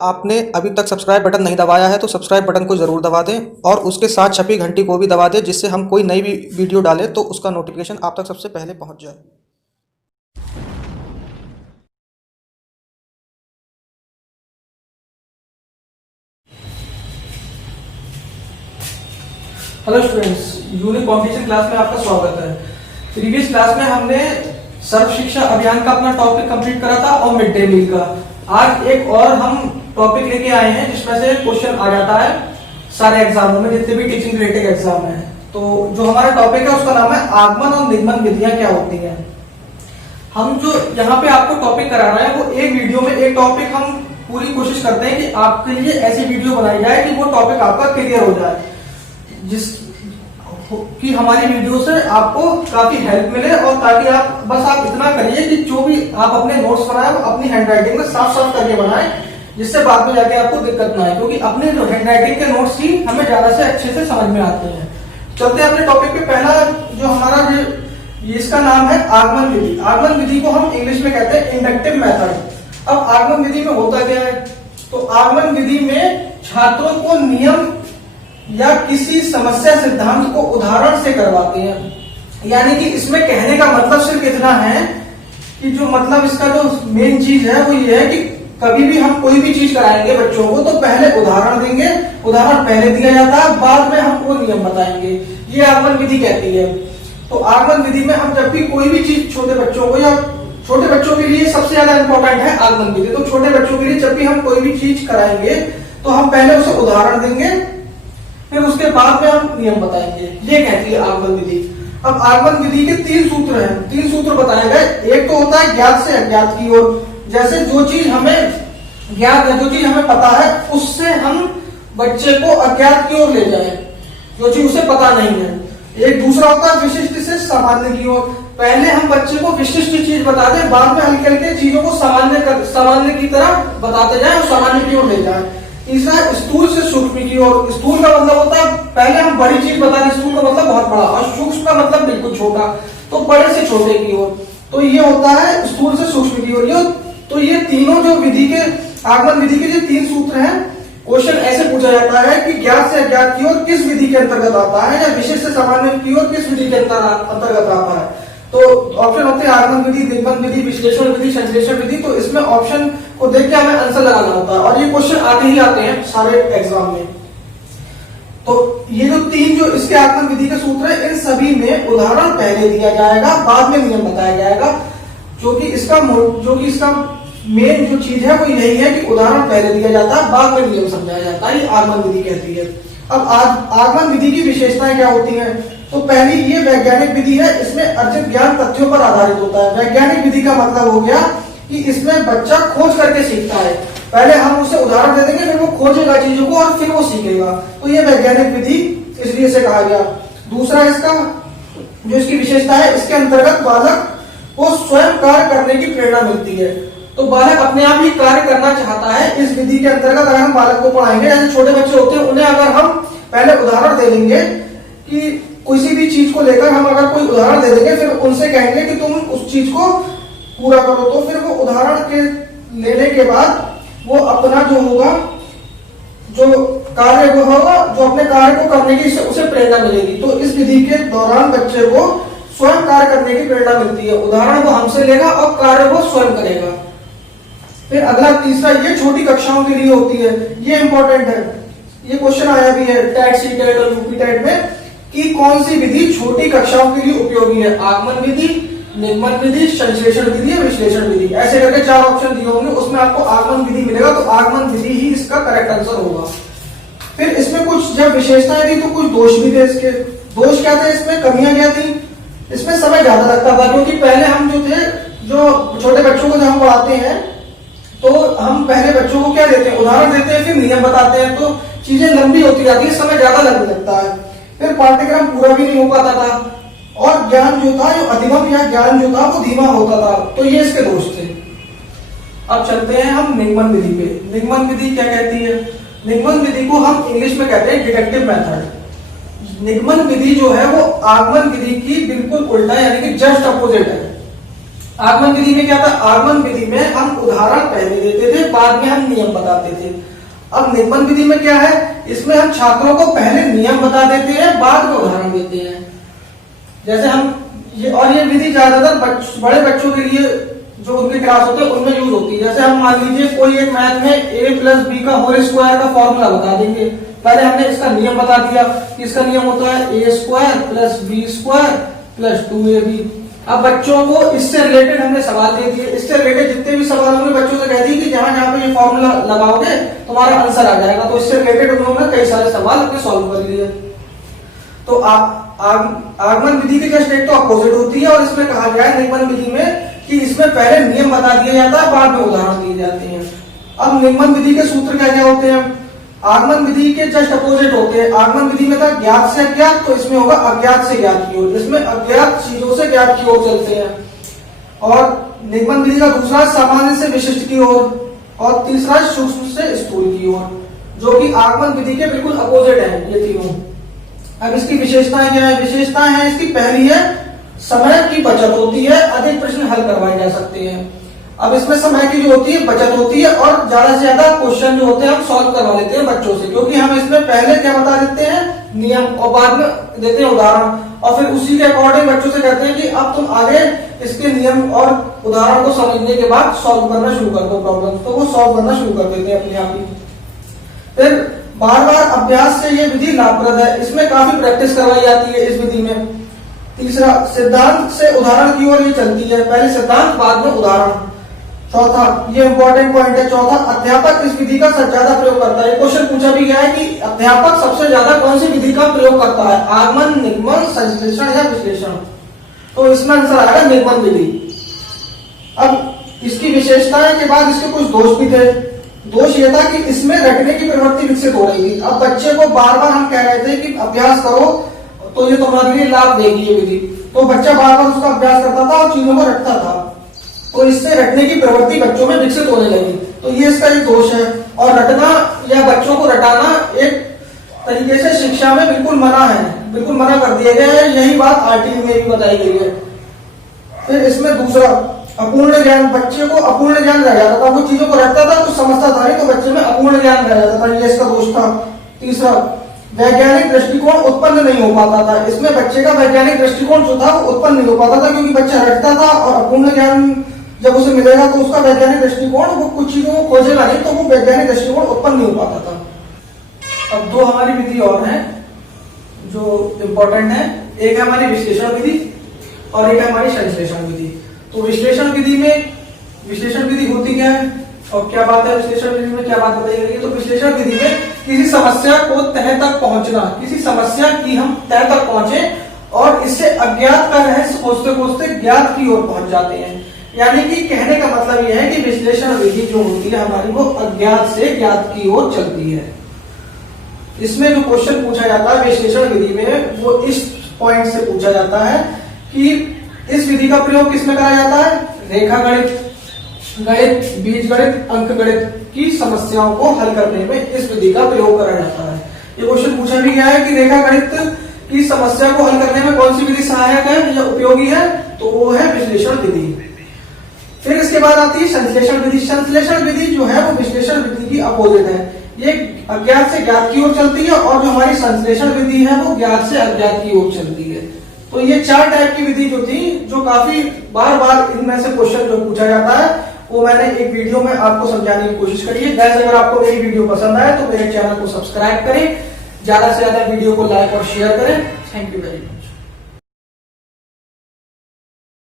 आपने अभी तक सब्सक्राइब बटन नहीं दबाया है तो सब्सक्राइब बटन को ज़रूर दबा दें और उसके साथ छपी घंटी को भी दबा दें, जिससे हम कोई नई भी वीडियो डालें तो उसका नोटिफिकेशन आप तक सबसे पहले पहुंच जाए। Hello students, unique competition class में आपका स्वागत है। प्रीवियस क्लास में हमने सर्व शिक्षा अभियान का अपना टॉपिक कंप्लीट करा था और मिड डे मील का। आज एक और हम टॉपिक लेके आए हैं जिसमें से क्वेश्चन आ जाता है सारे एग्जामों में, जितने भी टीचिंग रिलेटेड एग्जाम है। तो जो हमारा टॉपिक है उसका नाम है आगमन और निगमन विधियां क्या होती हैं। हम जो यहाँ पे आपको टॉपिक करा रहे हैं वो एक वीडियो में एक टॉपिक हम पूरी कोशिश करते हैं कि आपके लिए ऐसी वीडियो बनाई जाए कि वो टॉपिक आपका क्लियर हो जाए, जिस कि हमारी वीडियो से आपको काफी हेल्प मिले, और ताकि आप इतना करिए कि जो भी आप अपने नोट्स बनाए वो अपनी हैंडराइटिंग में साफ साफ करके बनाए, जिससे बाद में जाके आपको दिक्कत ना आए, क्योंकि अपने जो हैंडराइटिंग के नोट्स ही हमें ज्यादा से अच्छे से समझ में आते हैं। चलते हैं अपने टॉपिक पे। पहला जो हमारा इसका नाम है आगमन विधि। आगमन विधि को हम इंग्लिश में कहते हैं इंडक्टिव मेथड। अब आगमन विधि में होता क्या है, तो आगमन विधि में छात्रों को नियम या किसी समस्या सिद्धांत को उदाहरण से करवाते हैं। यानी कि इसमें कहने का मतलब सिर्फ इतना है कि जो मतलब इसका जो मेन चीज है वो ये है कि कभी भी हम कोई भी चीज कराएंगे बच्चों को तो पहले उदाहरण देंगे, उदाहरण पहले दिया जाता है, बाद में हमको नियम बताएंगे। ये आगमन विधि कहती है। तो आगमन विधि में हम जब भी कोई भी चीज छोटे बच्चों को, या छोटे बच्चों के लिए सबसे ज्यादा इंपॉर्टेंट है आगमन विधि, तो छोटे बच्चों के लिए जब भी हम कोई भी चीज कराएंगे तो हम पहले उसे उदाहरण देंगे, फिर उसके बाद में हम नियम बताएंगे। ये कहती है आगमन विधि। अब आगमन विधि के 3 सूत्र हैं, 3 सूत्र बताए गए। एक तो होता है ज्ञात से अज्ञात की ओर, जैसे जो चीज हमें ज्ञात है, जो चीज हमें पता है, उससे हम बच्चे को अज्ञात की ओर ले जाएं, जो चीज उसे पता नहीं है। एक दूसरा होता है विशिष्ट से सामान्य की ओर। पहले हम बच्चे को विशिष्ट चीज बता दें, बाद में हल्के हल्के चीजों को सामान्य की तरह बताते जाए और सामान्य की ओर ले जाए। तीसरा स्थूल से सूक्ष्म की ओर। स्थूल का मतलब होता है पहले हम बड़ी चीज बता रहे, स्थूल का मतलब बहुत बड़ा, और सूक्ष्म का मतलब बिल्कुल छोटा, तो बड़े से छोटे की ओर। तो ये होता है स्थूल से सूक्ष्म की ओर। तो ये तीनों जो विधि के आगमन विधि के जो 3 सूत्र हैं, क्वेश्चन ऐसे पूछा जाता है कि ज्ञात से अज्ञात की ओर किस विधि के अंतर्गत आता है, या विशिष्ट से सामान्य की ओर किस विधि के अंतर्गत आता है। तो ऑप्शन होते हैं आगमन विधि, निगमन विधि, विश्लेषण विधि, संश्लेषण विधि। तो इसमें ऑप्शन को देख के हमें आंसर लगाना होता है, और ये क्वेश्चन आते ही आते हैं सारे एग्जाम में। तो ये जो 3 जो इसके आगमन विधि के सूत्र है, इन सभी में उदाहरण पहले दिया जाएगा, बाद में नियम बताया जाएगा। जो कि इसका मेन जो चीज है वो यही है कि उदाहरण पहले दिया जाता है, बाद में नियम समझाया जाता है। ये आगमन विधि कहती है। अब आगमन विधि की विशेषताएं क्या होती हैं, तो पहली ये वैज्ञानिक विधि है। इसमें अर्जित ज्ञान तथ्यों पर आधारित होता है। वैज्ञानिक विधि का मतलब हो गया कि इसमें बच्चा खोज करके सीखता है। पहले हम उसे उदाहरण दे देंगे, फिर वो खोजेगा चीजों को और फिर वो सीखेगा। तो ये वैज्ञानिक विधि इसलिए से कहा गया। दूसरा इसका जो इसकी विशेषता है, इसके अंतर्गत बालक को स्वयं कार्य करने की प्रेरणा मिलती है। तो बालक अपने आप ही कार्य करना चाहता है। इस विधि के अंतर्गत अगर हम बालक को पढ़ाएंगे, जैसे छोटे बच्चे होते हैं, उन्हें अगर हम पहले उदाहरण दे देंगे कि किसी भी चीज को लेकर हम अगर कोई उदाहरण दे देंगे, फिर उनसे कहेंगे कि तुम उस चीज को पूरा करो, तो फिर वो उदाहरण के लेने के बाद वो अपना जो होगा, जो कार्य वो होगा, जो अपने कार्य को करने की उसे प्रेरणा मिलेगी। तो इस विधि के दौरान बच्चे को स्वयं कार्य करने की प्रेरणा मिलती है। उदाहरण वो हमसे लेगा और कार्य वो स्वयं करेगा। फिर अगला तीसरा, ये छोटी कक्षाओं के लिए होती है। ये इंपॉर्टेंट है, ये क्वेश्चन आया भी है टेट, सीटेट और यूपी टेट में, कि कौन सी विधि छोटी कक्षाओं के लिए उपयोगी है। आगमन विधि, निगमन विधि, संश्लेषण विधि या विश्लेषण विधि। ऐसे करके 4 ऑप्शन दिए होंगे, उसमें आपको आगमन विधि मिलेगा, तो आगमन विधि ही इसका करेक्ट आंसर होगा। फिर इसमें कुछ जब विशेषताएं थी तो कुछ दोष भी थे। इसके दोष क्या थे, इसमें कमियां क्या थी, इसमें समय ज्यादा लगता था, क्योंकि पहले हम जो थे, जो छोटे बच्चों को जब हम पढ़ाते हैं तो हम पहले बच्चों को क्या देते हैं, उदाहरण देते हैं, फिर नियम बताते हैं, तो चीजें लंबी होती जाती है, समय ज्यादा लगने लगता है, फिर पाठ्यक्रम पूरा भी नहीं हो पाता था, और ज्ञान जो था, जो अधिगम या ज्ञान जो था वो धीमा होता था। तो ये इसके दोष थे। अब चलते हैं हम निगमन विधि पे। निगमन विधि क्या कहती है, निगमन विधि को हम इंग्लिश में कहते हैं डिडक्टिव मेथड। निगमन विधि जो है वो आगमन विधि की बिल्कुल उल्टा, यानी कि जस्ट अपोजिट है। आगमन विधि में क्या था, आगमन विधि में हम उदाहरण पहले देते थे, बाद में हम नियम बताते थे। अब निगमन विधि में क्या है, इसमें हम छात्रों को पहले नियम बता देते हैं, बाद में उदाहरण देते हैं। जैसे हम ये विधि ज्यादातर बड़े बच्चों के लिए जो उनके क्लास होते हैं उनमें यूज होती है। जैसे हम मान लीजिए कोई एक मैथ में a+b का होल स्क्वायर का फॉर्मूला बता देंगे, पहले हमने इसका नियम बता दिया कि इसका नियम होता है a² + b² + 2ab। अब बच्चों को इससे रिलेटेड हमने सवाल दे दिए, इससे रिलेटेड जितने भी सवाल होंगे बच्चों से कह दी कि जहां जहां पे ये फॉर्मूला लगाओगे तुम्हारा आंसर आ जाएगा। तो इससे रिलेटेड उन्होंने कई सारे सवाल अपने सॉल्व कर लिए। तो आगमन विधि की जस्ट एक तो अपोजिट होती है, और इसमें कहा गया है निगमन विधि में कि इसमें पहले नियम बता दिया जाता है, बाद में उदाहरण दिए जाते हैं। अब निगमन विधि के सूत्र क्या क्या होते हैं, आगमन विधि के जस्ट अपोजिट होते हैं। आगमन विधि में था ज्ञात से अज्ञात, तो इसमें होगा अज्ञात से ज्ञात की ओर। इसमें अज्ञात चीजों से ज्ञात की ओर चलते हैं। और निगमन विधि का दूसरा सामान्य से विशिष्ट की ओर, और तीसरा सूक्ष्म से स्थूल की ओर, जो कि आगमन विधि के बिल्कुल अपोजिट है ये तीनों। अब इसकी विशेषताएं क्या है, विशेषताएं हैं इसकी पहली है समय की बचत होती है, अधिक प्रश्न हल करवाए जा सकते हैं। अब इसमें समय की जो होती है बचत होती है, और ज्यादा से ज्यादा क्वेश्चन जो होते हैं हम सॉल्व करवा लेते हैं बच्चों से, क्योंकि हम इसमें पहले क्या बता देते हैं नियम, और बाद में देते हैं उदाहरण, और फिर उसी के अकॉर्डिंग बच्चों से कहते हैं कि अब तुम आगे इसके नियम और उदाहरण को समझने के बाद सॉल्व करना शुरू कर दो प्रॉब्लम। तो वो सॉल्व करना शुरू कर देते हैं अपने आप ही। फिर बार बार अभ्यास से ये विधि लाभप्रद है, इसमें काफी प्रैक्टिस करवाई जाती है इस विधि में। तीसरा सिद्धांत से उदाहरण की ओर ये चलती है, पहले सिद्धांत बाद में उदाहरण। चौथा, ये इंपॉर्टेंट पॉइंट है, चौथा अध्यापक इस विधि का सबसे ज्यादा प्रयोग करता है। क्वेश्चन पूछा भी गया है कि अध्यापक सबसे ज्यादा कौन सी विधि का प्रयोग करता है, आगमन, निगमन, संश्लेषण या विश्लेषण। तो इसमें आंसर आएगा निगमन विधि। अब इसकी विशेषताएं के बाद इसके कुछ दोष भी थे। दोष यह था कि इसमें रटने की प्रवृत्ति विकसित हो रही थी। अब बच्चे को बार बार हम कह रहे थे कि अभ्यास करो तो ये तुम्हारे लिए लाभ देगी ये विधि, तो बच्चा बार बार उसका अभ्यास करता था और चीजों को रटता था, तो इससे रटने की प्रवृत्ति बच्चों में विकसित होने लगी। तो ये इसका एक दोष है। और रटना या बच्चों को रटाना एक तरीके से शिक्षा में बिल्कुल मना है, बिल्कुल मना कर दिया गया है। यही बात आरटीई में भी बताई गई है। फिर इसमें दूसरा अपूर्ण ज्ञान, बच्चे को अपूर्ण ज्ञान रह जाता था, वो चीजों को रटता था तो समझता था नहीं, तो बच्चे में अपूर्ण ज्ञान रह जाता था, ये इसका दोष था। तीसरा, वैज्ञानिक दृष्टिकोण उत्पन्न नहीं हो पाता था। इसमें बच्चे का वैज्ञानिक दृष्टिकोण जो था वो उत्पन्न नहीं हो पाता था, क्योंकि बच्चा रटता था, और अपूर्ण ज्ञान जब उसे मिलेगा तो उसका वैज्ञानिक दृष्टिकोण, वो कुछ चीजों को खोजेगा नहीं, तो वो वैज्ञानिक दृष्टिकोण उत्पन्न नहीं हो पाता था। अब दो हमारी विधि और हैं जो इम्पोर्टेंट है, एक है हमारी विश्लेषण विधि और एक है हमारी संश्लेषण विधि। तो विश्लेषण विधि में, विश्लेषण विधि होती क्या है और क्या बात है, विश्लेषण विधि में क्या बात बताई गई है। तो विश्लेषण विधि में किसी समस्या को तह तक पहुंचना, किसी समस्या की हम तह तक पहुंचे और इससे अज्ञात का रहस्य खोजते खोजते ज्ञात की ओर पहुंच जाते हैं। यानी कि कहने का मतलब यह है कि विश्लेषण विधि जो होती है हमारी, वो अज्ञात से ज्ञात की ओर चलती है। इसमें जो क्वेश्चन पूछा जाता है विश्लेषण विधि में, वो इस पॉइंट से पूछा जाता है कि इस विधि का प्रयोग किसमें करा जाता है, रेखा गणित, गणित, बीज गणित, अंक गणित की समस्याओं को हल करने में इस विधि का प्रयोग करा जाता है। ये क्वेश्चन पूछा भी गया है कि रेखा गणित की समस्या को हल करने में कौन सी विधि सहायक है या उपयोगी है, तो वो है विश्लेषण विधि। फिर इसके बाद आती है संश्लेषण विधि। संश्लेषण विधि जो है वो विश्लेषण विधि की अपोजिट है, ये अज्ञात से ज्ञात की ओर चलती है, और जो हमारी संश्लेषण विधि है वो ज्ञात से अज्ञात की ओर चलती है। तो ये चार टाइप की विधि जो थी, जो काफी बार बार इनमें से क्वेश्चन जो पूछा जाता है, वो मैंने एक वीडियो में आपको समझाने की कोशिश करी है। गाइस, अगर आपको मेरी वीडियो पसंद आए तो मेरे चैनल को सब्सक्राइब करें, ज्यादा से ज्यादा वीडियो को लाइक और शेयर करें। Thank you very much.